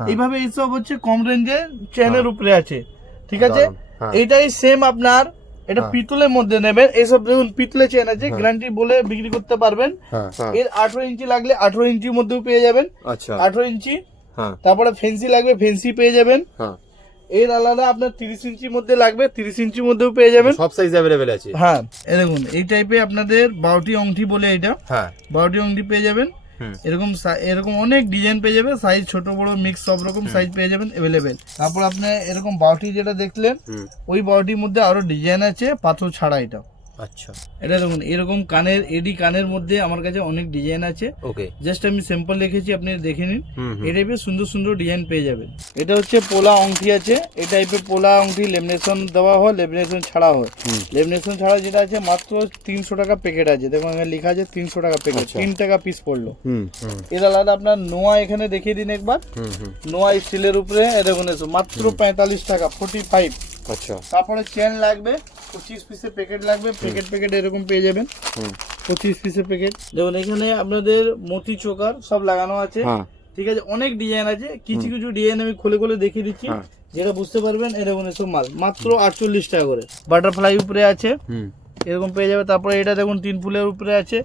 হ্যাঁ। এইভাবে এইসব হচ্ছে কম রেঞ্জে চেনের উপরে আছে ঠিক আছে? হ্যাঁ। এটাই সেম আপনার এটা হ্যাঁ। পিতলের মধ্যে নেবেন এইসব দেখুন পিতলে চেন আছে হ্যাঁ। গ্যারান্টি বলে বিক্রি করতে পারবেন। হ্যাঁ। হ্যাঁ। এর আঠারো ইঞ্চি লাগলে আঠারো ইঞ্চির মধ্যেও পেয়ে যাবেন। আচ্ছা। আঠারো ইঞ্চি। হ্যাঁ। তারপরে ফেন্সি লাগবে ফেন্সি পেয়ে যাবেন। হ্যাঁ। এর আলাদা আপনার তিরিশ ইঞ্চির মধ্যে লাগবে তিরিশ ইঞ্চির মধ্যেও পেয়ে যাবেন। সব সাইজ অ্যাভেলেবেল আছে। হ্যাঁ। এই দেখুন এই টাইপে আপনাদের বারোটি অংঠি বলে এটা। হ্যাঁ। বারোটি অংঠি পেয়ে যাবেন। এরকম এরকম অনেক ডিজাইন পেয়ে যাবে সাইজ ছোট বড় মিক্স সব রকম সাইজ পেয়ে যাবেন এভেলেবেল তারপর আপনি এরকম বাউটি যেটা দেখলেন ওই বাউটির মধ্যে আরও ডিজাইন আছে পাথর ছাড়া এটা। আচ্ছা। এটা দেখুন এরকম কানের এডি কানের মধ্যে আমার কাছে অনেক ডিজাইন আছে। ওকে। জাস্ট আমি স্যাম্পল রেখেছি আপনি দেখে নিন। এই টাইপের সুন্দর সুন্দর ডিজাইন পেয়ে যাবেন। এটা হচ্ছে পোলা অংঠি আছে। এই টাইপের পোলা অংঠি লেমিনেশন দেওয়া হয় লেমিনেশন ছাড়া হয়। লেমিনেশন ছাড়া যেটা আছে মাত্র তিনশো টাকা প্যাকেট আছে। দেখুন এখানে লেখা আছে তিনশো টাকা প্যাকেট আচ্ছা। তিন টাকা পিস পড়ল। এর আলাদা আপনার নোয়া এখানে দেখিয়ে দিন একবার। নোয়া স্টিলের উপরে দেখুন মাত্র পঁয়তাল্লিশ টাকা ফোর্টি ফাইভ আচ্ছা। তারপরে চেন লাগবে পঁচিশ পিসের প্যাকেট লাগবে প্যাকেট প্যাকেট এরকম পেয়ে যাবেন। হুম। পঁচিশ পিসের প্যাকেট দেখুন এখানে আপনাদের মতি চোকার সব লাগানো আছে। হ্যাঁ। ঠিক আছে অনেক ডিজাইন আছে। কিছু কিছু ডিজাইন আমি খুলে খুলে দেখিয়ে দিচ্ছি। হ্যাঁ। যেটা বুঝতে পারবেন এরকম এসব মাল। মাত্র আটচল্লিশ টাকা করে। বাটারফ্লাই উপরে আছে। হুম। এরকম পেয়ে যাবে। তারপরে এটা দেখুন তিন ফুলের উপরে আছে।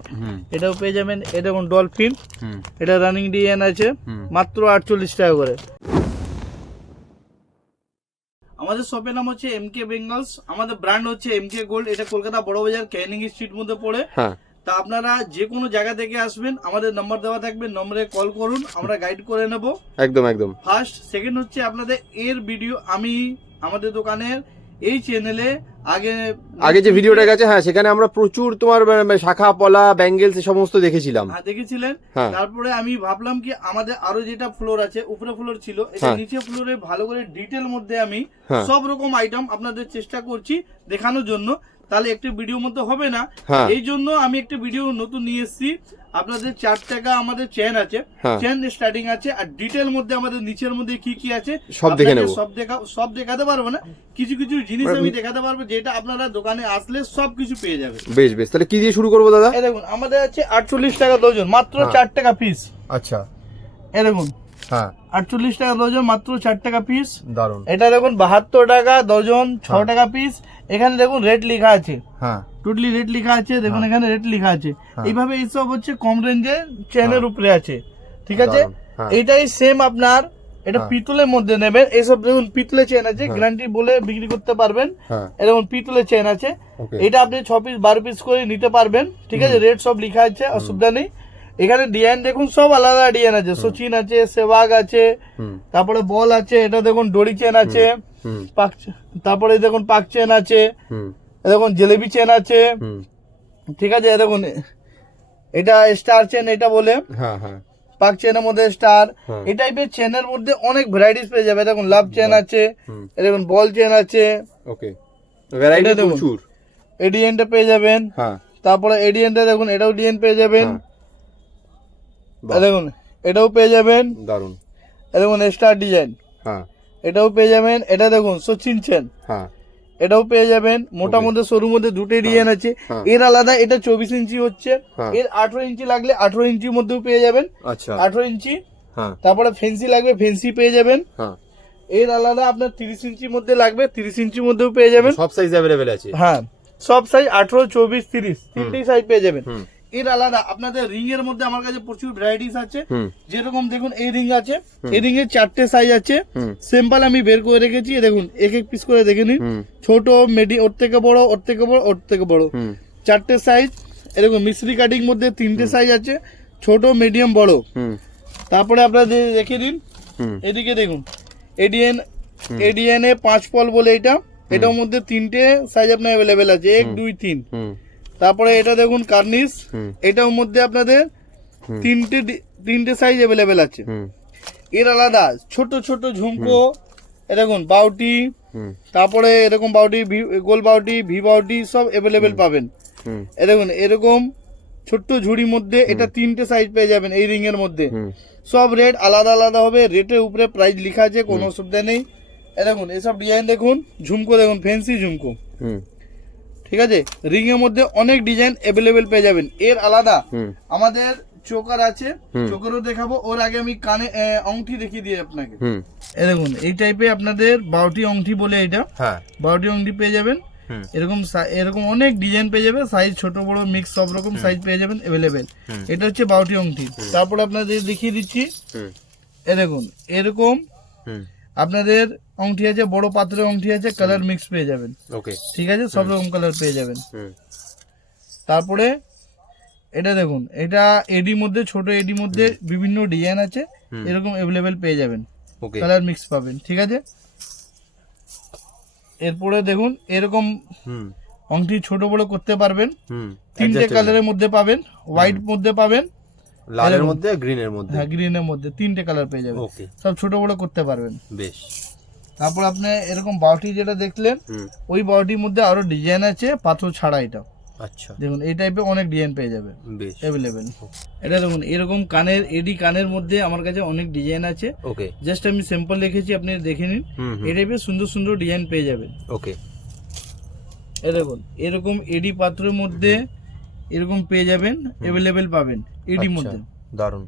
এটাও পেয়ে যাবেন। এটা দেখুন ডলফিন হুম। এটা রানিং ডিজাইন আছে। মাত্র আটচল্লিশ টাকা করে। আমাদের শপের নাম হচ্ছে এম কে বেঙ্গলস আমাদের ব্র্যান্ড হচ্ছে এম কে গোল্ড এটা কলকাতা বড় বাজার ক্যানিং স্ট্রিট মধ্যে পড়ে। হ্যাঁ। তা আপনারা যে কোনো জায়গা থেকে আসবেন আমাদের নাম্বার দেওয়া থাকবে নম্বরে কল করুন আমরা গাইড করে নেব। একদম একদম। ফার্স্ট সেকেন্ড হচ্ছে আপনাদের এর ভিডিও আমি আমাদের দোকানের এই চ্যানেলে আগে আগে যে ভিডিওটা গেছে হ্যাঁ সেখানে আমরা প্রচুর তোমার মানে, শাখা পলা ব্যাঙ্গেলস এই সমস্ত দেখেছিলাম। হ্যাঁ দেখেছিলেন? হ্যাঁ। তারপরে আমি ভাবলাম কি আমাদের আরও যেটা ফ্লোর আছে উপরে ফ্লোর ছিল এটা হ্যাঁ। নিচে ফ্লোরে ভালো করে ডিটেল মধ্যে আমি হ্যাঁ। সব রকম আইটেম আপনাদের চেষ্টা করছি দেখানোর জন্য। তাহলে একটি ভিডিও মধ্যে হবে না। এই জন্য আমি একটা ভিডিও নতুন নিয়ে এসেছি। আপনাদের চার টাকা আমাদের চেন আছে। হ্যাঁ। চেন স্টার্টিং আছে আর ডিটেল মধ্যে আমাদের নিচের মধ্যে কি কি আছে সব দেখে নেব। সব দেখা সব দেখাতে পারব না। কিছু কিছু জিনিস আমি দেখাতে পারব যেটা আপনারা দোকানে আসলে সব কিছু পেয়ে যাবে বেশ বেশ। তাহলে কি দিয়ে শুরু করব দাদা? দেখুন আমাদের আছে আটচল্লিশ টাকা ডজন মাত্র হ্যাঁ। চার টাকা পিস আচ্ছা। এ দেখুন হ্যাঁ। আটচল্লিশ টাকা ডজন মাত্র চার টাকা পিস দারুণ এটা দেখুন বাহাত্তর টাকা ডজন ছ হ্যাঁ। টাকা পিস এখানে দেখুন রেট লেখা আছে। হ্যাঁ। টোটালি রেট লেখা আছে দেখুন হ্যাঁ। এখানে রেট লেখা আছে। এইভাবে এইসব হচ্ছে কম রেঞ্জে চেনের। উপরে আছে। ঠিক আছে। এটাই সেম আপনার। এটা। পিতলের মধ্যে নেবেন। এইসব দেখুন পিতলে চেন আছে। গ্যারান্টি বলে বিক্রি করতে পারবেন। এরকম পিতলের চেন আছে। এটা আপনি ছ পিস বারো পিস করে নিতে পারবেন। ঠিক আছে? রেট সব লেখা আছে অসুবিধা নেই। এখানে ডিজাইন দেখুন সব আলাদা ডিজাইন আছে। সচিন আছে সেবাগ আছে তারপরে বল আছে এটা দেখুন ডোরি চেন আছে তারপরে দেখুন পাক চেন আছে দেখুন জিলেবি চেন আছে। ঠিক আছে দেখুন এটা স্টার চেন এটা বলে। হ্যাঁ হ্যাঁ। পাক চেনের মধ্যে স্টার। হ্যাঁ। এই টাইপের চেনের মধ্যে অনেক ভ্যারাইটিস পেয়ে যাবে। দেখুন লাভ চেন আছে দেখুন বল চেন আছে। ওকে। ভ্যারাইটি দেখুন। প্রচুর। এডিএনটা পেয়ে যাবেন। হ্যাঁ। তারপরে এডিএনটা দেখুন এটাও ডিএন পেয়ে যাবেন। দেখুন এটাও পেয়ে যাবেন। দারুণ দেখুন স্টার ডিজাইন হ্যাঁ। এটাও পেয়ে যাবেন এটা দেখুন সচিন চেন হ্যাঁ। এটাও পেয়ে যাবেন মোটা. মধ্যে সরু মধ্যে দুটোই ডিজাইন আছে। হ্যাঁ। এর আলাদা এটা চব্বিশ ইঞ্চি হচ্ছে। হ্যাঁ। এর আঠারো ইঞ্চি লাগলে আঠারো ইঞ্চির মধ্যেও পেয়ে যাবেন। আচ্ছা। আঠারো ইঞ্চি। হ্যাঁ। তারপরে ফেন্সি লাগবে ফেন্সি পেয়ে যাবেন। এর আলাদা আপনার তিরিশ ইঞ্চির মধ্যে লাগবে তিরিশ ইঞ্চির মধ্যেও পেয়ে যাবেন। সব সাইজ অ্যাভেলেবেল আছে। হ্যাঁ। সব সাইজ আঠারো চব্বিশ তিরিশ। তিনটেই সাইজ পেয়ে যাবেন। এর আলাদা। আপনাদের রিং এর মধ্যে আমার কাছে প্রচুর ভ্যারাইটিস আছে। যেরকম দেখুন এই রিং আছে। এই রিং এর চারটে সাইজ আছে। সিম্পল আমি বের করে রেখেছি। দেখুন এক এক পিস করে দেখে নিন। ছোট মেডি ওর থেকে বড় ওর থেকে বড় ওর থেকে বড়। চারটে সাইজ এরকম মিস্ত্রি কাটিং মধ্যে তিনটে সাইজ আছে। ছোট মিডিয়াম বড়। তারপরে আপনারা দেখে নিন। এদিকে দেখুন এডিএন এডিএন এ পাঁচ পল বলে এটা। এটার মধ্যে তিনটে সাইজ আপনার অ্যাভেলেবেল আছে। এক দুই তিন। তারপরে এটা দেখুন কার্নিস। এটার মধ্যে আপনাদের তিনটে তিনটে সাইজ অ্যাভেলেবেল আছে। এর আলাদা ছোট ছোট ঝুমকো দেখুন বাউটি। তারপরে এরকম বাউটি গোল বাউটি ভি বাউটি সব অ্যাভেলেবেল পাবেন। এ দেখুন এরকম ছোট্ট ঝুড়ির মধ্যে এটা তিনটে সাইজ পেয়ে যাবেন এই রিং এর মধ্যে সব রেট আলাদা আলাদা হবে রেটের উপরে প্রাইস লেখা আছে কোনো অসুবিধা নেই। এ দেখুন এসব ডিজাইন দেখুন ঝুমকো দেখুন ফ্যান্সি ঝুমকো। ঠিক আছে? রিং এর মধ্যে অনেক ডিজাইন অ্যাভেলেবেল পেয়ে যাবেন। এর আলাদা আমাদের চোকার আছে। চোকারও দেখাবো। ওর আগে আমি কানে এ, অংঠি দেখিয়ে দিই আপনাকে। হুম। এই দেখুন এই টাইপের আপনাদের বাউটি অংঠি বলে এটা। হ্যাঁ। বাউটি অংঠি পেয়ে যাবেন। হুম। এরকম এরকম অনেক ডিজাইন পেয়ে যাবে। সাইজ ছোট বড় মিক্স সব রকম সাইজ পেয়ে যাবেন অ্যাভেলেবেল এটা হচ্ছে বাউটি অংঠি তারপর আপনাদের দেখিয়ে দিচ্ছি। এ দেখুন এরকম আপনাদের অংঠি আছে বড় পাত্রের অংঠি আছে কালার মিক্স পেয়ে যাবেন। ওকে। ঠিক আছে? সব রকম কালার পেয়ে যাবেন। তারপরে এটা দেখুন এটা এডি মধ্যে ছোট এডি মধ্যে বিভিন্ন ডিজাইন আছে এরকম অ্যাভেলেবেল পেয়ে যাবেন। ওকে। কালার মিক্স পাবেন ঠিক আছে? এরপরে দেখুন এরকম হুম। অংটি ছোট বড় করতে পারবেন। হুম। তিনটে কালারের মধ্যে পাবেন হোয়াইট মধ্যে পাবেন। লালের। মধ্যে গ্রিনের মধ্যে। হ্যাঁ গ্রিনের মধ্যে তিনটে কালার পেয়ে যাবেন। ওকে। সব ছোট বড় করতে পারবেন। বেশ। তারপর আপনি এরকম বাউটি যেটা দেখলেন ওই বাউটির মধ্যে আরও ডিজাইন আছে পাথর ছাড়া এটা। আচ্ছা। দেখুন এই টাইপের অনেক ডিজাইন পেয়ে যাবে। অ্যাভেলেবেল এটা দেখুন এরকম কানের এডি কানের মধ্যে আমার কাছে অনেক ডিজাইন আছে। ওকে জাস্ট আমি স্যাম্পল রেখেছি আপনি দেখে নিন। এই টাইপের সুন্দর সুন্দর ডিজাইন পেয়ে যাবেন। ওকে এ দেখুন এরকম এডি পাত্রের মধ্যে এরকম পেয়ে যাবেন অ্যাভেলেবেল পাবেন এডি আচ্ছা, মধ্যে। দারুণ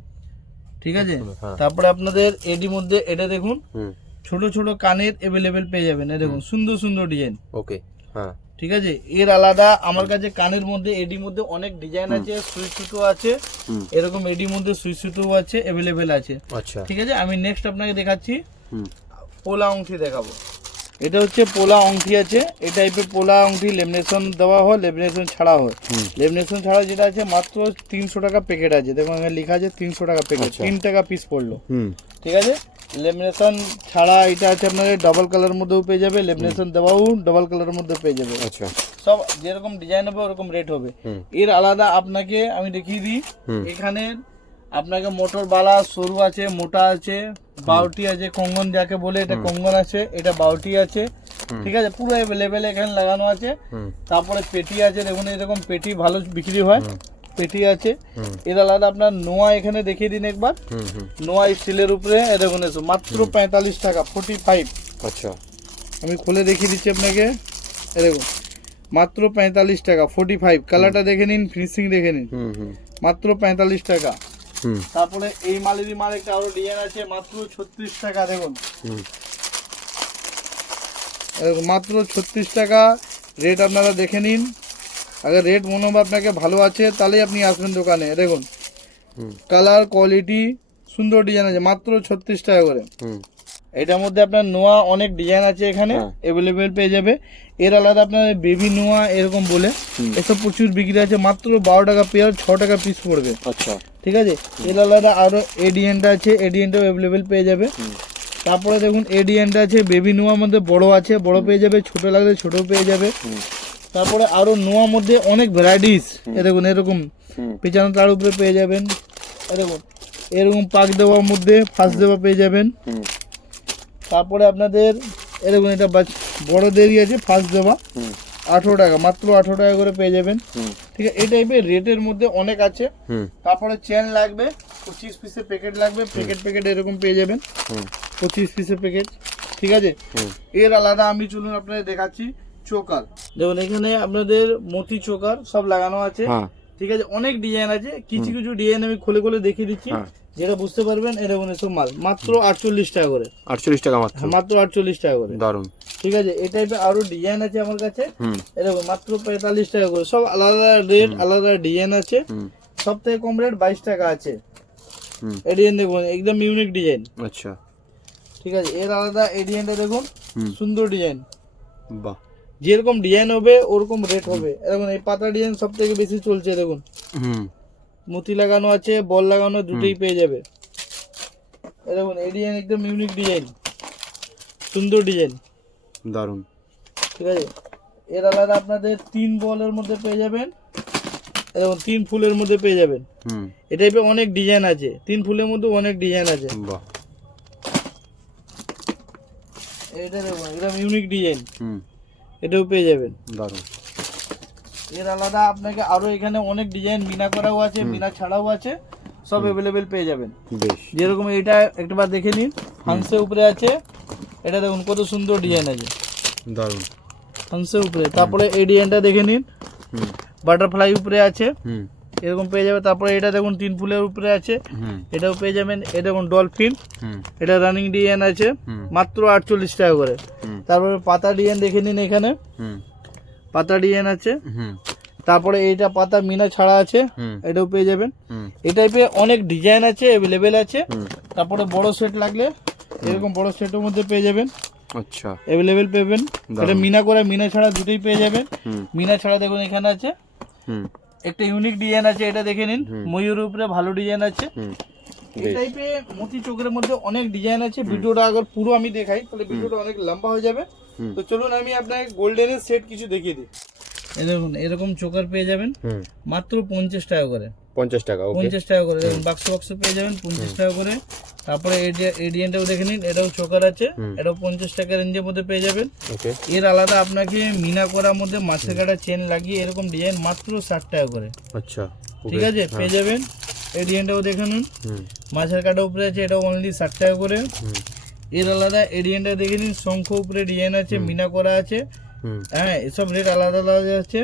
ঠিক আছে? হ্যাঁ। তারপরে আপনাদের এডি মধ্যে এটা দেখুন। ছোট ছোট কানের অ্যাভেলেবেল পেয়ে যাবেন। এই দেখুন সুন্দর সুন্দর ডিজাইন ওকে হ্যাঁ। ঠিক আছে? এর আলাদা আমার কাছে কানের মধ্যে এডি মধ্যে অনেক ডিজাইন আছে সুইচ সুতো আছে। এরকম এডি মধ্যে সুইচ সুতো আছে অ্যাভেলেবেল আছে। আচ্ছা। ঠিক আছে? আমি নেক্সট আপনাকে দেখাচ্ছি। পোলা অংঠি দেখাবো। এটা হচ্ছে পোলা অংঠি আছে। এই টাইপের পোলা অংঠি লেমিনেশন দেওয়া হয় লেমিনেশন ছাড়া হয়। লেমিনেশন ছাড়া যেটা আছে মাত্র তিনশো টাকা প্যাকেট আছে। দেখুন এখানে লেখা আছে তিনশো টাকা প্যাকেট আচ্ছা। তিন টাকা পিস পড়ল। হুম। ঠিক আছে? লেমিনেশন ছাড়া এটা আছে আপনাদের ডাবল কালার মধ্যেও পেয়ে যাবে লেমিনেশন দেওয়াও ডাবল কালারের মধ্যে পেয়ে যাবে। আচ্ছা। সব যেরকম ডিজাইন হবে ওরকম রেট হবে। এর আলাদা আপনাকে আমি দেখিয়ে দিই এখানে আপনাকে মোটর বালা সরু আছে মোটা আছে বাউটি আছে কঙ্গন যাকে বলে এটা কঙ্গন আছে এটা বাউটি আছে ঠিক আছে? পুরো অ্যাভেলেবেল এখানে লাগানো আছে। তারপরে পেটি আছে দেখুন এরকম পেটি ভালো বিক্রি হয়। পেটি আছে। এর আলাদা আপনার নোয়া এখানে দেখিয়ে দিন একবার। নোয়া স্টিলের উপরে দেখুন এসো মাত্র পঁয়তাল্লিশ টাকা ফোর্টি ফাইভ আচ্ছা। আমি খুলে দেখিয়ে দিচ্ছি আপনাকে। দেখুন মাত্র পঁয়তাল্লিশ টাকা ফোর্টি ফাইভ কালারটা দেখে নিন ফিনিশিং দেখে নিন। হুম হুম। মাত্র পঁয়তাল্লিশ টাকা। হুম। তারপরে এই মালেরই মাল একটা আরও ডিজাইন আছে মাত্র ছত্রিশ টাকা দেখুন, মাত্র ছত্রিশ টাকা। রেট আপনারা দেখে নিন। আগে রেট মনে হবে আপনাকে ভালো আছে তাহলেই আপনি আসবেন দোকানে। দেখুন কালার কোয়ালিটি সুন্দর ডিজাইন আছে মাত্র ছত্রিশ টাকা করে। এটার মধ্যে আপনার নোয়া অনেক ডিজাইন আছে এখানে। অ্যাভেলেবেল পেয়ে যাবে। এর আলাদা আপনার বেবি নোয়া এরকম বলে এসব প্রচুর বিক্রি আছে মাত্র বারো টাকা পেয়ার ছ টাকা পিস পড়বে। আচ্ছা। ঠিক আছে? এর আলাদা আরও এডিএনটা আছে এডিএনটাও অ্যাভেলেবেল পেয়ে যাবে। তারপরে দেখুন এডিএনটা আছে বেবি নোয়ার মধ্যে বড় আছে বড় পেয়ে যাবে ছোট লাগলে ছোট পেয়ে যাবে। তারপরে আরও নোয়ার মধ্যে অনেক ভ্যারাইটিস এ দেখুন এরকম পেছানো তার উপরে পেয়ে যাবেন। এরকম এরকম পাক দেওয়ার মধ্যে ফার্স্ট দেওয়া পেয়ে যাবেন। তারপরে আপনাদের এরকম এটা বড়দেরই আছে ফার্স্ট দেওয়া। আঠেরো টাকা মাত্র আঠেরো টাকা করে পেয়ে যাবেন। ঠিক আছে এই টাইপের রেটের মধ্যে অনেক আছে। তারপরে চেন লাগবে পঁচিশ পিসের প্যাকেট লাগবে প্যাকেট প্যাকেট এরকম পেয়ে যাবেন। পঁচিশ পিসের প্যাকেট ঠিক আছে? এর আলাদা আমি চলুন আপনাদের দেখাচ্ছি। চোকার। দেখুন এখানে আপনাদের মতি চোকার সব লাগানো আছে। হ্যাঁ। ঠিক আছে অনেক ডিজাইন আছে। কিছু কিছু ডিজাইন আমি খুলে খুলে দেখিয়ে দিচ্ছি। হ্যাঁ। যেটা বুঝতে পারবেন এরকম এসব মাল। মাত্র আটচল্লিশ টাকা করে। আটচল্লিশ টাকা মাত্র। হ্যাঁ, মাত্র আটচল্লিশ টাকা করে। দারুণ ঠিক আছে এই টাইপের আরও ডিজাইন আছে আমার কাছে। এরকম মাত্র পঁয়তাল্লিশ টাকা করে। সব আলাদা রেট আলাদা ডিজাইন আছে। সব থেকে কম রেট বাইশ টাকা আছে। এই ডিজাইন দেখুন একদম ইউনিক ডিজাইন আচ্ছা। ঠিক আছে এর আলাদা এই ডিজাইনটা দেখুন সুন্দর ডিজাইন বাহ। যেরকম ডিজাইন হবে ওরকম রেট হবে। এরকম এই পাতা ডিজাইন সব থেকে বেশি চলছে দেখুন। হুম। মতি লাগানো আছে বল লাগানো দুটোই পেয়ে যাবে। দেখুন এই ডিজাইন একদম ইউনিক ডিজাইন সুন্দর ডিজাইন দারুণ ঠিক আছে? এর আলাদা আপনাদের তিন বলের মধ্যে পেয়ে যাবেন। এবং তিন ফুলের মধ্যে পেয়ে যাবেন। হুম। এই টাইপের অনেক ডিজাইন আছে। তিন ফুলের মধ্যে অনেক ডিজাইন আছে। বাহ। এটা দেখুন একদম ইউনিক ডিজাইন হুম। এটাও পেয়ে যাবেন। দারুণ এর আলাদা আপনাকে আরও এখানে অনেক ডিজাইন মিনা করাও আছে মিনা ছাড়াও আছে সব অ্যাভেলেবেল পেয়ে যাবেন। বেশ। যেরকম এটা একবার দেখে নিন হাংসের উপরে আছে এটা দেখুন কত সুন্দর ডিজাইন আছে। দারুণ হাংসের উপরে তারপরে এই ডিজাইনটা দেখে নিন হুম। বাটারফ্লাই উপরে আছে। হুম। এরকম পেয়ে যাবে। তারপরে এটা দেখুন তিন ফুলের উপরে আছে। হুম। এটাও পেয়ে যাবেন। এটা দেখুন ডলফিন। এটা রানিং ডিজাইন আছে। মাত্র আটচল্লিশ টাকা করে। তারপরে পাতা ডিজাইন দেখে নিন এখানে। পাতা ডিজাইন আছে। হুম। তারপরে এইটা পাতা মিনা ছাড়া আছে। হুম। এটাও পেয়ে যাবেন। হুম। এই টাইপের অনেক ডিজাইন আছে অ্যাভেলেবেল আছে। তারপরে বড় সেট লাগলে এরকম বড় সেটের মধ্যে পেয়ে যাবেন। আচ্ছা। অ্যাভেলেবেল পেবেন এটা মিনা করে মিনা ছাড়া দুটোই পেয়ে যাবেন। মিনা ছাড়া দেখুন এখানে আছে। হুম। একটা ইউনিক ডিজাইন আছে এটা দেখে নিন। ময়ূর উপরে ভালো ডিজাইন আছে। এই টাইপের মতি চোখের মধ্যে অনেক ডিজাইন আছে। ভিডিওটা আগে পুরো আমি দেখাই তাহলে ভিডিওটা অনেক লম্বা হয়ে যাবে। তো চলুন আমি আপনাকে গোল্ডেনের সেট কিছু দেখিয়ে দিই। দেখুন এরকম চোকার পেয়ে যাবেন। মাত্র পঞ্চাশ টাকা করে। পঞ্চাশ টাকা পঞ্চাশ টাকা করে। দেখুন বাক্স বাক্স পেয়ে যাবেন পঞ্চাশ টাকা করে। তারপরে এডিএনটাও দেখে নিন এটাও চোকার আছে। এটাও পঞ্চাশ টাকা রেঞ্জের মধ্যে পেয়ে যাবেন। এর আলাদা আপনাকে মিনা করার মধ্যে মাছের কাটা চেন লাগিয়ে এরকম ডিজাইন মাত্র ষাট টাকা করে। আচ্ছা ঠিক আছে? পেয়ে যাবেন। এই দেখে নিন। মাছের কাটা উপরে আছে এটা অনলি ষাট টাকা করে। এর আলাদা এই দেখে নিন শঙ্খ উপরে ডিজাইন আছে মিনা করা আছে। হ্যাঁ এসব রেট আলাদা আলাদা আছে।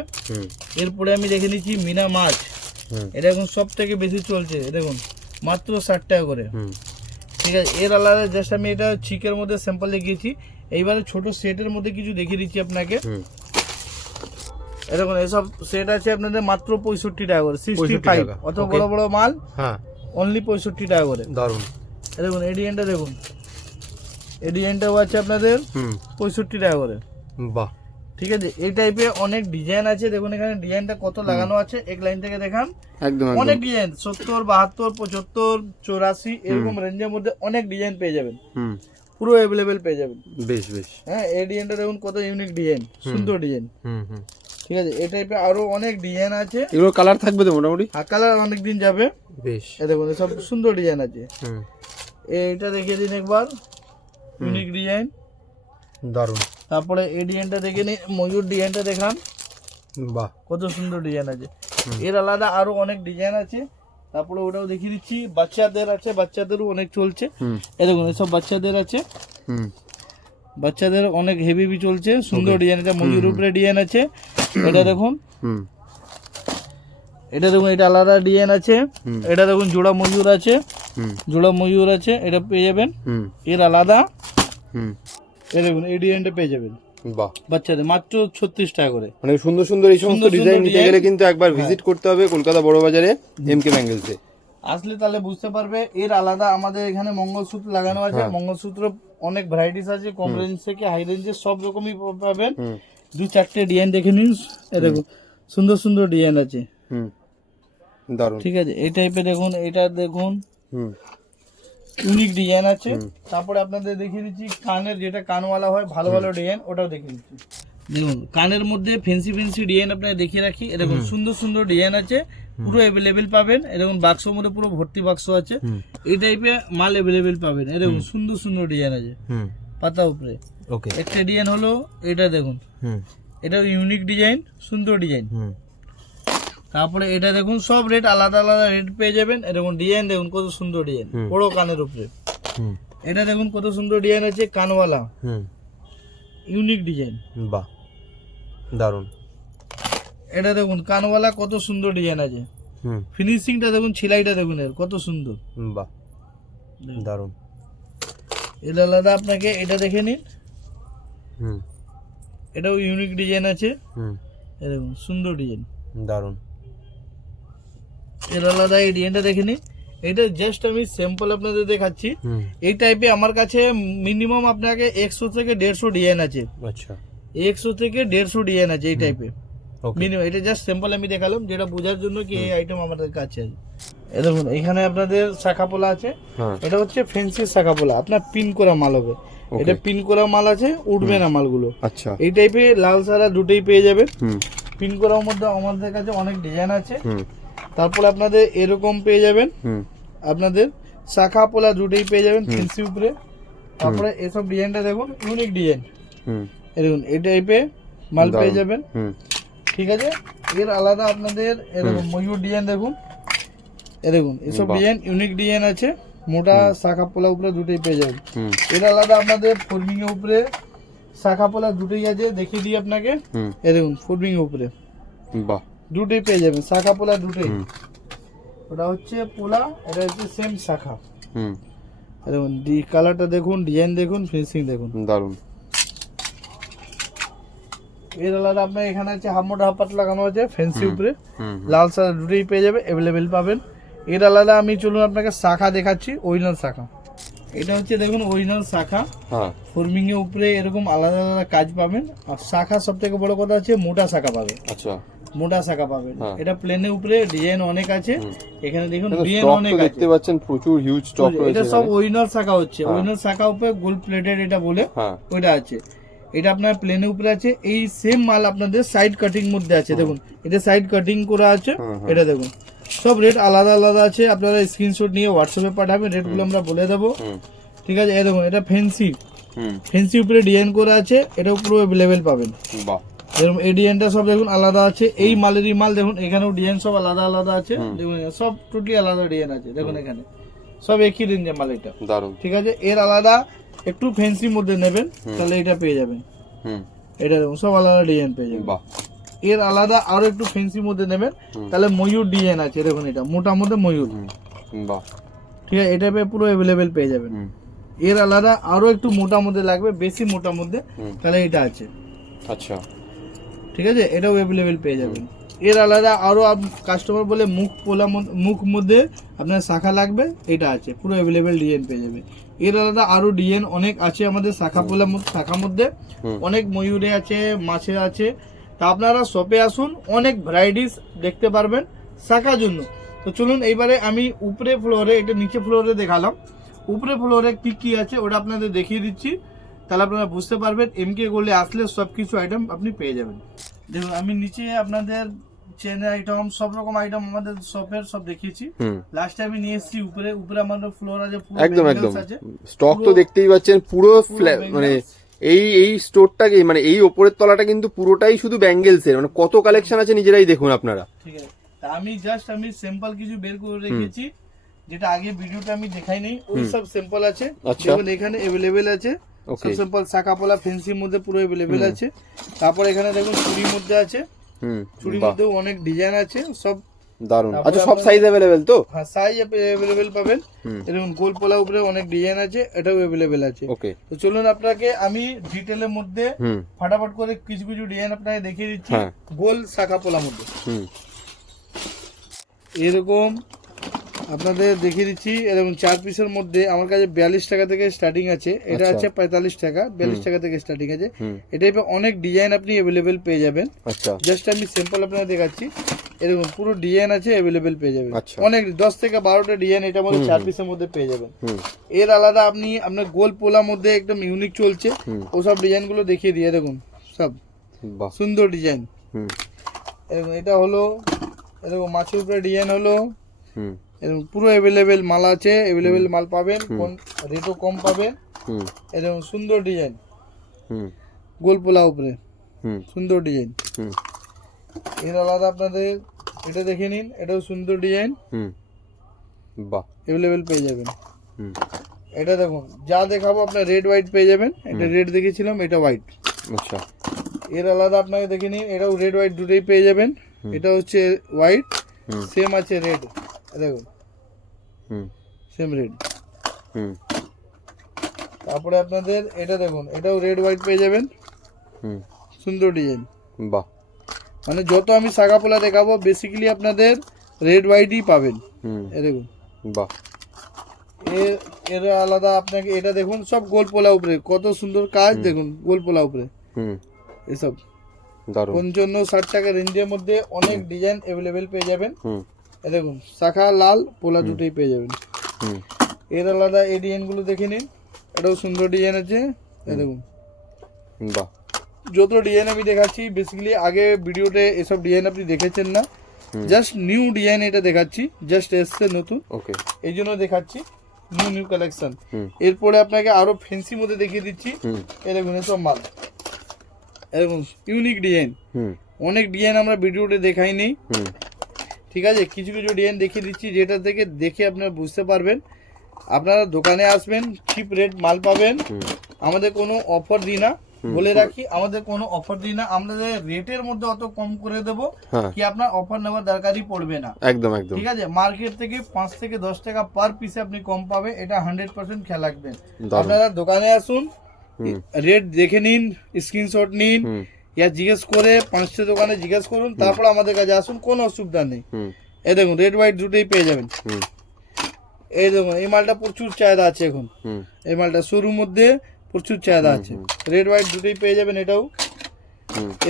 এরপরে আমি দেখে নিচ্ছি মিনা মাছ। এটা এখন সব থেকে বেশি চলছে দেখুন মাত্র ষাট টাকা করে। হুম। ঠিক আছে এর আলাদা জাস্ট আমি এটা চিকের মধ্যে স্যাম্পল দেখিয়েছি এইবারে ছোট সেটের মধ্যে কিছু দেখিয়ে দিচ্ছি আপনাকে। এরকম এসব সেট আছে আপনাদের মাত্র পঁয়ষট্টি টাকা করে সিক্সটি ফাইভ অত বড় বড় মাল হ্যাঁ। অনলি পঁয়ষট্টি টাকা করে। দারুণ। এ দেখুন এই ডিজাইনটা দেখুন এই ডিজাইনটাও আছে আপনাদের হুম। পঁয়ষট্টি টাকা করে। বাহ। ঠিক আছে এই টাইপের অনেক ডিজাইন আছে দেখুন এখানে ডিজাইনটা কত লাগানো আছে এক লাইন থেকে দেখান। একদম অনেক ডিজাইন সত্তর বাহাত্তর পঁচাত্তর চৌরাশি এরকম রেঞ্জের মধ্যে অনেক ডিজাইন পেয়ে যাবেন। হুম। পুরো অ্যাভেলেবেল পেয়ে যাবেন। বেশ বেশ। হ্যাঁ এই ডিজাইনটা দেখুন কত ইউনিক ডিজাইন সুন্দর ডিজাইন হুম হুম। ঠিক আছে এই টাইপের আরও অনেক ডিজাইন আছে। এগুলো কালার থাকবে তো মোটামুটি? আর কালার অনেক দিন যাবে। বেশ। এই দেখুন সব সুন্দর ডিজাইন আছে। এইটা দেখিয়ে দিন একবার। ইউনিক ডিজাইন দারুণ। তারপরে এই ডিজাইনটা দেখে নিন ময়ূর ডিজাইনটা দেখান। বাহ। কত সুন্দর ডিজাইন আছে। এর আলাদা আরও অনেক ডিজাইন আছে। তারপরে ওটাও দেখিয়ে দিচ্ছি বাচ্চাদের আছে বাচ্চাদেরও অনেক চলছে। এই দেখুন এসব বাচ্চাদের আছে। বাচ্চাদের অনেক হেভি বি চলছে সুন্দর ডিজাইন এটা ময়ূর উপরে ডিজাইন আছে। এটা দেখুন। এটা দেখুন এটা আলাদা ডিজাইন আছে। এটা দেখুন জোড়া ময়ূর আছে। জোড়া ময়ূর আছে এটা পেয়ে যাবেন। এর আলাদা। দেখুন এই ডিজাইনটা পেয়ে যাবেন। বাহ। বাচ্চাদের মাত্র ছত্রিশ টাকা করে। মানে সুন্দর সুন্দর এই সমস্ত ডিজাইন নিতে গেলে কিন্তু একবার ভিজিট করতে হবে কলকাতা বড় বাজারে এম কে ব্যাঙ্গেলসে আসলে তাহলে বুঝতে পারবে এর আলাদা আমাদের এখানে মঙ্গলসূত্র লাগানো আছে। হ্যাঁ। মঙ্গলসূত্র অনেক ভ্যারাইটিস আছে কম রেঞ্জ থেকে হাই রেঞ্জে সব রকমই পাবেন। দু চারটে ডিজাইন দেখে নিন। এ দেখুন সুন্দর সুন্দর ডিজাইন আছে। হুম। দারুণ। ঠিক আছে এই টাইপের দেখুন এটা দেখুন। হুম। ইউনিক ডিজাইন আছে। তারপরে আপনাদের দেখিয়ে দিচ্ছি কানের যেটা কানওয়ালা হয় ভালো ভালো ডিজাইন ওটাও দেখিয়ে দিচ্ছি। দেখুন কানের মধ্যে ফেন্সি ফেন্সি ডিজাইন আপনাকে দেখিয়ে রাখি। এরকম সুন্দর সুন্দর ডিজাইন আছে। পুরো অ্যাভেলেবেল পাবেন। এরকম বাক্সর মধ্যে পুরো ভর্তি বাক্স আছে। এই টাইপের মাল অ্যাভেলেবেল পাবেন। এরকম সুন্দর সুন্দর ডিজাইন আছে। হুম। পাতা উপরে। ওকে। একটা ডিজাইন হলো এটা দেখুন। এটা ইউনিক ডিজাইন সুন্দর ডিজাইন হুম। তারপরে এটা দেখুন সব রেট আলাদা আলাদা রেট পেয়ে যাবেন। এরকম ডিজাইন দেখুন কত সুন্দর ডিজাইন বড় কানের উপরে। হুম। এটা দেখুন কত সুন্দর ডিজাইন আছে কানওয়ালা। হুম। ইউনিক ডিজাইন বাহ। দারুণ। এটা দেখুন কানওয়ালা কত সুন্দর ডিজাইন আছে। হুম। ফিনিশিংটা দেখুন সেলাইটা দেখুন এর কত সুন্দর। বাহ। দারুণ। এটা আলাদা আপনাকে এটা দেখে নিন। হুম। এটাও ইউনিক ডিজাইন আছে। দেখুন সুন্দর ডিজাইন দারুণ। এর আলাদা এই দেখে নিন। এটা জাস্ট আমি স্যাম্পল আপনাদের দেখাচ্ছি। এই টাইপে আমার কাছে মিনিমাম আপনাকে একশো থেকে দেড়শো ডিজাইন আছে। আচ্ছা। একশো থেকে দেড়শো ডিজাইন আছে এই টাইপে ওকে মিনিমাম এটা জাস্ট স্যাম্পল আমি দেখালাম যেটা বোঝার জন্য কি এই আইটেম আমাদের কাছে আছে। দেখুন এখানে আপনাদের শাখা পোলা আছে। হ্যাঁ। এটা হচ্ছে ফেন্সি শাখা পোলা আপনার পিন করা মাল হবে। এটা পিন করা মাল আছে উঠবে না মালগুলো। আচ্ছা। এই টাইপে লাল সারা দুটোই পেয়ে যাবেন। হুম। পিন করার মধ্যে আমাদের কাছে অনেক ডিজাইন আছে। তারপরে আপনাদের এরকম পেয়ে যাবেন। হুম। আপনাদের শাখা পোলা দুটোই পেয়ে যাবেন ফেন্সি উপরে। তারপরে এসব ডিজাইনটা দেখুন ইউনিক ডিজাইন হুম। এই টাইপে মাল পেয়ে যাবেন। হুম। ঠিক আছে? এর আলাদা আপনাদের এরকম ময়ূর ডিজাইন দেখুন। এ দেখুন এসব ডিজাইন ইউনিক ডিজাইন আছে। মোটা শাখা পোলা উপরে দুটোই পেয়ে যাবেন। এর আলাদা আপনাদের ফোর্মিং এর উপরে শাখা পোলা দুটোই আছে দেখিয়ে দিই আপনাকে। হুম। এ দেখুন ফোর্মিং এর উপরে। বাহ। দুটোই পেয়ে যাবেন শাখা পোলা দুটোই। ওটা হচ্ছে পোলা এটা হচ্ছে সেম শাখা। হুম। দেখুন কালারটা দেখুন ডিজাইন দেখুন ফিনিশিং দেখুন। দারুণ এর আলাদা আপনার এখানে আছে হাফ মোটা হাফ লাগানো আছে ফেন্সি উপরে। লাল সাদা দুটোই পেয়ে যাবে অ্যাভেলেবেল পাবেন। এর আলাদা আমি চলুন আপনাকে শাখা দেখাচ্ছি অরিজিনাল শাখা। এটা হচ্ছে দেখুন অরিজিনাল শাখা। হ্যাঁ। ফর্মিং এর উপরে এরকম আলাদা আলাদা কাজ পাবেন। আর শাখা সব থেকে বড় কথা হচ্ছে মোটা শাখা পাবেন। আচ্ছা। মোটা শাখা পাবেন। হ্যাঁ। এটা প্লেনের উপরে ডিজাইন অনেক আছে। এখানে দেখুন ডিজাইন অনেক আছে। দেখতে পাচ্ছেন প্রচুর হিউজ স্টক রয়েছে এটা সব। অরিজিনাল শাখা হচ্ছে। হ্যাঁ। অরিজিনাল শাখা উপরে গোল্ড প্লেটেড এটা বলে হ্যাঁ। ওইটা আছে। এটা আপনার প্লেনের উপরে আছে। এই সেম মাল আপনাদের সাইড কাটিং মধ্যে আছে। দেখুন এটা সাইড কাটিং করা আছে। এটা দেখুন সব রেট আলাদা আলাদা আছে। আপনারা স্ক্রিনশট নিয়ে হোয়াটসঅ্যাপে পাঠাবেন রেটগুলো আমরা বলে দেবো। ঠিক আছে? এই দেখুন এটা ফেন্সি হুম। ফেন্সি উপরে ডিজাইন করা আছে। এটা পুরো অ্যাভেলেবেল পাবেন। বাহ। যেরকম এই ডিজাইনটা সব দেখুন আলাদা আছে। এই মালেরই মাল দেখুন এখানেও ডিজাইন সব আলাদা আলাদা আছে। দেখুন সব টোটালি আলাদা ডিজাইন আছে দেখুন এখানে। সব একই রেঞ্জের মাল এটা দারুণ ঠিক আছে? এর আলাদা একটু ফেন্সি মধ্যে নেবেন তাহলে এটা পেয়ে যাবেন। হুম। এটা দেখুন সব আলাদা ডিজাইন পেয়ে যাবেন। বাহ। এর আলাদা আরও একটু ফেন্সি মধ্যে নেবেন তাহলে ময়ূর ডিজাইন আছে দেখুন এটা। মোটা মধ্যে ময়ূর। বাহ। ঠিক আছে? এটা পেয়ে পুরো অ্যাভেলেবেল পেয়ে যাবেন। এর আলাদা আরও একটু মোটা মধ্যে লাগবে বেশি মোটা মধ্যে তাহলে এটা আছে। আচ্ছা। ঠিক আছে? এটাও অ্যাভেলেবেল পেয়ে যাবেন। এর আলাদা আরও কাস্টমার বলে মুখ পোলা মুখ মধ্যে আপনার শাখা লাগবে এটা আছে। পুরো অ্যাভেলেবেল ডিজাইন পেয়ে যাবে এর আলাদা আরও ডিজাইন অনেক আছে আমাদের শাখা পোলা শাখা মধ্যে। অনেক ময়ূরে আছে মাছের আছে। তা আপনারা শপে আসুন অনেক ভ্যারাইটিস দেখতে পারবেন শাখার জন্য। তো চলুন এইবারে আমি উপরে ফ্লোরে এটা নিচে ফ্লোরে দেখালাম। উপরে ফ্লোরে কি কি আছে ওটা আপনাদের দেখিয়ে দিচ্ছি। তাহলে আপনারা বুঝতে পারবেন এম কে গোল্ডে আসলে সব কিছু আইটেম আপনি পেয়ে যাবেন। দেখুন আমি নিচে আপনাদের চেন আইটেম সব রকম আইটেম আমাদের শপের সব দেখিয়েছি। লাস্টে আমি নিয়ে এসেছি উপরে উপরে আমাদের ফ্লোর আছে পুরো একদম একদম। স্টক তো দেখতেই পাচ্ছেন পুরো। মানে এই এই স্টোরটাকে মানে এই ওপরের তলাটা কিন্তু পুরোটাই শুধু ব্যাঙ্গেলস এর মানে কত কালেকশন আছে নিজেরাই দেখুন আপনারা। ঠিক আছে। তা আমি জাস্ট আমি স্যাম্পল কিছু বের করে রেখেছি যেটা আগে ভিডিওটা আমি দেখাই নাই ওই সব স্যাম্পল আছে। আচ্ছা। দেখুন এখানে অ্যাভেলেবেল আছে। Okay. সব স্যাম্পল ফেন্সির মধ্যে পুরো অ্যাভেলেবেল আছে। তারপর এখানে দেখুন চুড়ির মধ্যে আছে। হুম চুড়ির বাহ। মধ্যেও অনেক ডিজাইন আছে সব দারুণ আচ্ছা সব সাইজ অ্যাভেলেবেল তো? হ্যাঁ সাইজ অ্যাভেলেবেল পাবেন। এরকম গোল পোলা উপরে অনেক ডিজাইন আছে এটাও অ্যাভেলেবেল আছে। ওকে তো চলুন আপনাকে আমি ডিটেলের মধ্যে ফাটাফাট করে কিছু কিছু ডিজাইন আপনাকে দেখিয়ে দিচ্ছি হ্যাঁ। গোল শাখা পোলার মধ্যে। হুম। এরকম আপনাদের দেখিয়ে দিচ্ছি এরকম চার পিসের মধ্যে আমার কাছে বিয়াল্লিশ টাকা থেকে স্টার্টিং আছে। এটা আচ্ছা। আছে পঁয়তাল্লিশ টাকা বিয়াল্লিশ টাকা থেকে স্টার্টিং আছে। এটাই অনেক ডিজাইন আপনি অ্যাভেলেবেল পেয়ে যাবেন। আচ্ছা। জাস্ট আমি সিম্পল আপনাকে দেখাচ্ছি। এরকম পুরো ডিজাইন আছে অ্যাভেলেবেল পেয়ে যাবেন। আচ্ছা। অনেক দশ থেকে বারোটা ডিজাইন এটার মধ্যে চার পিসের মধ্যে পেয়ে যাবেন। এর আলাদা আপনি আপনার গোল পোলার মধ্যে একদম ইউনিক চলছে। ওসব ডিজাইনগুলো দেখিয়ে দিয়ে দেখুন সব। সুন্দর ডিজাইন হুম। এরকম এটা হলো এরকম মাছের উপরে ডিজাইন হলো। পুরো অ্যাভেলেবেল মাল আছে অ্যাভেলেবেল মাল পাবেন কোন রেটও কম পাবেন। হুম। এরকম সুন্দর ডিজাইন হুম। গোল পোলা উপরে। হুম। সুন্দর ডিজাইন হুম। এর আলাদা আপনাদের এটা দেখে নিন এটাও সুন্দর ডিজাইন হুম। বাহ। অ্যাভেলেবেল পেয়ে যাবেন। হুম। এটা দেখুন যা দেখাবো আপনার রেড হোয়াইট পেয়ে যাবেন। এটা রেড দেখেছিলাম এটা হোয়াইট আচ্ছা। এর আলাদা আপনাকে দেখে নিন এটাও রেড হোয়াইট দুটোই পেয়ে যাবেন। এটা হচ্ছে হোয়াইট সেম আছে রেড দেখুন। সেম রেড হুম। তারপরে আপনাদের এটা দেখুন এটাও রেড হোয়াইট পেয়ে যাবেন। হুম। সুন্দর ডিজাইন বাহ। মানে যত আমি সাগা পোলা দেখাবো বেসিক্যালি আপনাদের রেড হোয়াইটই পাবেন। হুম। এ দেখুন। বাহ। এর এর আলাদা আপনাকে এটা দেখুন সব গোল পোলা উপরে। কত সুন্দর কাজ দেখুন গোল পোলা উপরে। হুম। এসব। পঞ্চান্ন ষাট টাকা রেঞ্জের মধ্যে অনেক ডিজাইন অ্যাভেলেবেল পেয়ে যাবেন। হুম। এ দেখুন শাখা লাল পোলা দুটোই পেয়ে যাবেন। এর আলাদা এই ডিজাইনগুলো দেখে নিন এটাও সুন্দর ডিজাইন আছে। এ দেখুন। বাহ। যত ডিজাইন আমি দেখাচ্ছি বেসিক্যালি আগে ভিডিওতে এসব ডিজাইন আপনি দেখেছেন না। জাস্ট নিউ ডিজাইন এটা দেখাচ্ছি জাস্ট এসছে নতুন। ওকে। এই জন্য দেখাচ্ছি নিউ নিউ কালেকশন এরপরে আপনাকে আরও ফেন্সি মধ্যে দেখিয়ে দিচ্ছি। দেখুন এসব মাল। এরকম ইউনিক ডিজাইন অনেক ডিজাইন আমরা ভিডিওতে দেখাই নেই হুম। ঠিক আছে? কিছু কিছু ডিজাইন দেখিয়ে দিচ্ছি যেটা থেকে দেখে আপনারা বুঝতে পারবেন। আপনারা দোকানে আসবেন চিপ রেট মাল পাবেন। আমাদের কোনো অফার দিই না। বলে রাখি আমাদের কোনো অফার দিই না। আমাদের রেটের মধ্যে অত কম করে দেব হ্যাঁ। কি আপনার অফার নেওয়ার দরকারই পড়বে না। একদম একদম। ঠিক আছে? মার্কেট থেকে পাঁচ থেকে দশ টাকা পার পিসে আপনি কম পাবে এটা হান্ড্রেড পার্সেন্ট খেয়াল রাখবেন। আপনারা দোকানে আসুন রেট দেখে নিন স্ক্রিনশট নিন ইয়া জিজ্ঞেস করে পাঁচটা দোকানে জিজ্ঞেস করুন তারপর আমাদের কাছে আসুন কোনো অসুবিধা নেই। এই দেখুন রেড হোয়াইট দুটোই পেয়ে যাবেন। এই দেখুন এই মালটা প্রচুর চাহিদা আছে এখন। এই মালটা সরুর মধ্যে প্রচুর চাহিদা আছে। রেড হোয়াইট দুটোই পেয়ে যাবেন এটাও।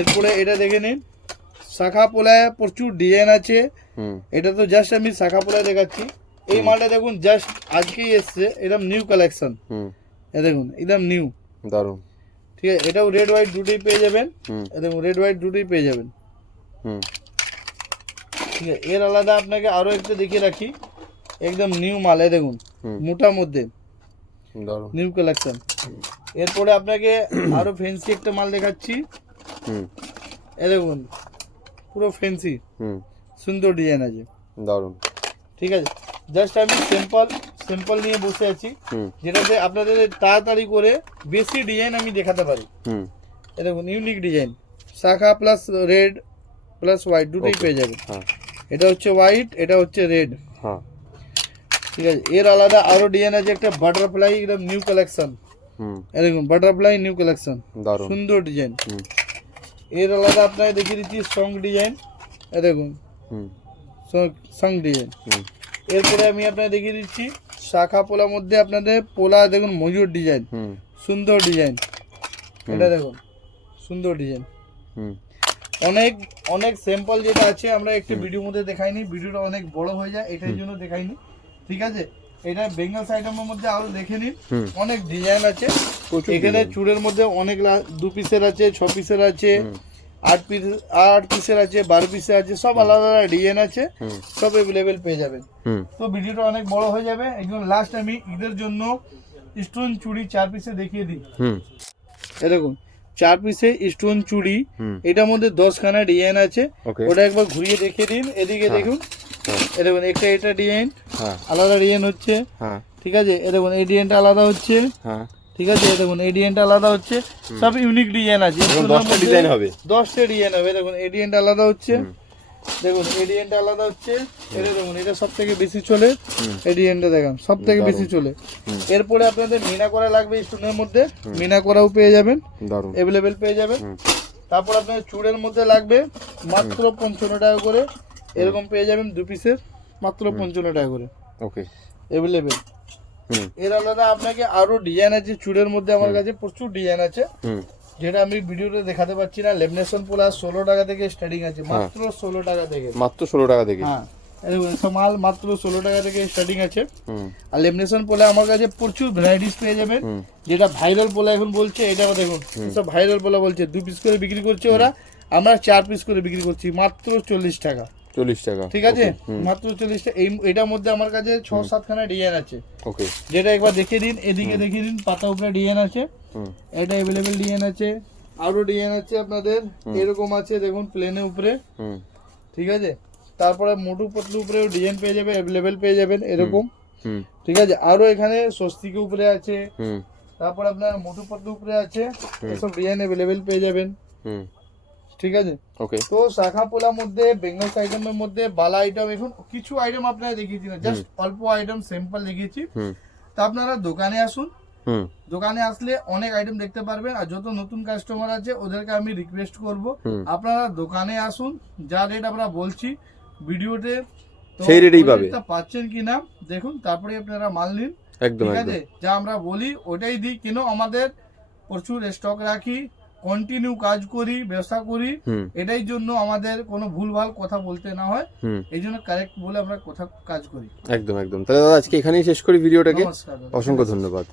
এরপরে এটা দেখে নিন শাখা পোলায় প্রচুর ডিজাইন আছে। এটা তো জাস্ট আমি শাখা পোলায় দেখাচ্ছি। এই মালটা দেখুন জাস্ট আজকেই এসছে এরকম নিউ কালেকশন এ দেখুন একদম নিউ দারুণ। ঠিক আছে? এটাও রেড হোয়াইট দুটোই পেয়ে যাবেন। দেখুন রেড হোয়াইট দুটোই পেয়ে যাবেন। হুম। ঠিক আছে? এর আলাদা আপনাকে আরও একটা দেখিয়ে রাখি। একদম নিউ মাল এ দেখুন মোটার মধ্যে। নিউ কালেকশন এরপরে আপনাকে আরও ফ্যান্সি একটা মাল দেখাচ্ছি। হুম। এ দেখুন পুরো ফ্যান্সি হুম। সুন্দর ডিজাইন আছে। দারুণ। ঠিক আছে? জাস্ট আমি সিম্পল সিম্পল নিয়ে বসে আছি। যেটাতে আপনাদের তাড়াতাড়ি করে বেশি ডিজাইন আমি দেখাতে পারি। দেখুন ইউনিক ডিজাইন শাখা প্লাস রেড প্লাস হোয়াইট দুটোই পেয়ে যাবেন। হ্যাঁ। এটা হচ্ছে হোয়াইট এটা হচ্ছে রেড হ্যাঁ। ঠিক আছে? এর আলাদা আরও ডিজাইন আছে একটা বাটারফ্লাই একদম নিউ কালেকশন দেখুন বাটারফ্লাই নিউ কালেকশন সুন্দর ডিজাইন এর আলাদা আপনাকে দেখিয়ে দিচ্ছি সং ডিজাইন দেখুন। সং ডিজাইন এরপরে আমি আপনাকে দেখিয়ে দিচ্ছি শাখা পোলার মধ্যে আপনাদের পোলা দেখুন ময়ূর ডিজাইন সুন্দর ডিজাইন এটা দেখুন সুন্দর ডিজাইন হুম। অনেক অনেক স্যাম্পল যেটা আছে আমরা একটু ভিডিওর মধ্যে দেখাইনি ভিডিওটা অনেক বড় হয়ে যায় এটার জন্য দেখাইনি। ঠিক আছে? এটা বেঙ্গল আইটেমের মধ্যে আরও দেখে নিন। অনেক ডিজাইন আছে। এখানে। চুড়ের মধ্যে অনেক দু পিসের আছে ছ পিসের আছে। আট পিস আট পিসের আছে? বারো পিসের আছে সব আলাদা আলাদা ডিজাইন আছে। সব অ্যাভেলেবেল পেয়ে যাবেন। তো ভিডিওটা অনেক বড় হয়ে যাবে। একদম লাস্ট আমি ঈদের জন্য স্টোন চুড়ি চার পিসে দেখিয়ে দিই। হুম। এ চার পিসে স্টোন চুড়ি। এটার মধ্যে দশখানা ডিজাইন আছে। ওটা একবার ঘুরিয়ে দেখিয়ে দিন। এদিকে হ্যাঁ। দেখুন এ দেখুন একটা এটা ডিজাইন। হ্যাঁ। আলাদা ডিজাইন হচ্ছে। হ্যাঁ। ঠিক আছে? এ দেখুন এই ডিজাইনটা আলাদা হচ্ছে। ঠিক আছে দেখুন এই ডিজাইনটা আলাদা হচ্ছে। সব ইউনিক ডিজাইন আছে। দশটা ডিজাইন হবে। দশটা ডিজাইন হবে দেখুন এই ডিজাইনটা আলাদা হচ্ছে। দেখুন এই ডিজাইনটা আলাদা হচ্ছে। এটা দেখুন এটা সব থেকে বেশি চলে। এই ডিজাইনটা দেখান সব থেকে বেশি চলে। এরপরে আপনাদের মিনা করা লাগবে স্টোনের মধ্যে। মিনা করাও পেয়ে যাবেন। দারুণ। অ্যাভেলেবেল পেয়ে যাবেন। তারপর আপনাদের চুড়ের মধ্যে লাগবে মাত্র পঞ্চান্ন টাকা করে। এরকম পেয়ে যাবেন দু পিসের মাত্র পঞ্চান্ন টাকা করে। ওকে অ্যাভেলেবেল হুম এর আলাদা আপনাকে আরও ডিজাইন আছে চুড়ের মধ্যে আমার কাছে প্রচুর ডিজাইন আছে। যেটা আমি ভিডিওতে দেখাতে পাচ্ছি না লেমিনেশন প্লাস ষোলো টাকা থেকে স্টার্টিং আছে মাত্র ষোলো টাকা থেকে। মাত্র ষোলো টাকা থেকে। হ্যাঁ। মাল মাত্র ষোলো টাকা থেকে স্টার্টিং আছে। হুম। আর লেমিনেশন পোলা আমার কাছে প্রচুর ভ্যারাইটিস পেয়ে যাবেন। যেটা ভাইরাল পোলা এখন বলছে এটাও দেখুন সব ভাইরাল পোলা বলছে দু পিস করে বিক্রি করছে ওরা। আমরা চার পিস করে বিক্রি করছি মাত্র চল্লিশ টাকা। চল্লিশ টাকা। ঠিক আছে? মাত্র চল্লিশ টাকা। এই এটার মধ্যে আমার কাছে ছ সাতখানা ডিজাইন আছে। ওকে যেটা একবার দেখিয়ে দিন এদিকে দেখিয়ে দিন পাতা উপরে ডিজাইন আছে। এটা অ্যাভেলেবেল ডিজাইন আছে। আরও ডিজাইন আছে আপনাদের। এরকম আছে দেখুন প্লেনের উপরে। হুম। ঠিক আছে? তারপরে মোটু পতলু উপরেও ডিজাইন পেয়ে যাবে অ্যাভেলেবেল পেয়ে যাবেন এরকম। হুম। ঠিক আছে? আরও এখানে স্বস্তিকে উপরে আছে। হুম। তারপর আপনার মোটু পতলু উপরে আছে। এসব ডিজাইন অ্যাভেলেবেল পেয়ে যাবেন। হুম। ঠিক আছে? ওকে তো শাখা পোলার মধ্যে বেঙ্গল আইটেমের মধ্যে বালা আইটেম এখন কিছু আইটেম আপনারা দেখিয়েছি না জাস্ট অল্প আইটেম সিম্পল দেখিয়েছি। তো আপনারা দোকানে আসুন। দোকানে আসলে অনেক আইটেম দেখতে পারবেন আর যত নতুন কাস্টমার আছে ওদেরকে আমি রিকোয়েস্ট করব। আপনারা দোকানে আসুন যা রেট আমরা বলছি ভিডিওতে তো সেই রেটেই পাবে। পাচ্ছেন কি না দেখুন তারপরে আপনারা মাল নিন। একদম ঠিক আছে? যা আমরা বলি ওটাই দিই। কেন আমাদের প্রচুর স্টক রাখি। কন্টিনিউ কাজ করি ব্যবসা করি এটাই জন্য আমাদের কোনো ভুলভাল কথা বলতে না হয়। এই জন্য কারেক্ট বলে আমরা কথা কাজ করি। একদম একদম। তাহলে দাদা আজকে এখানেই শেষ করি ভিডিওটাকে। অসংখ্য ধন্যবাদ।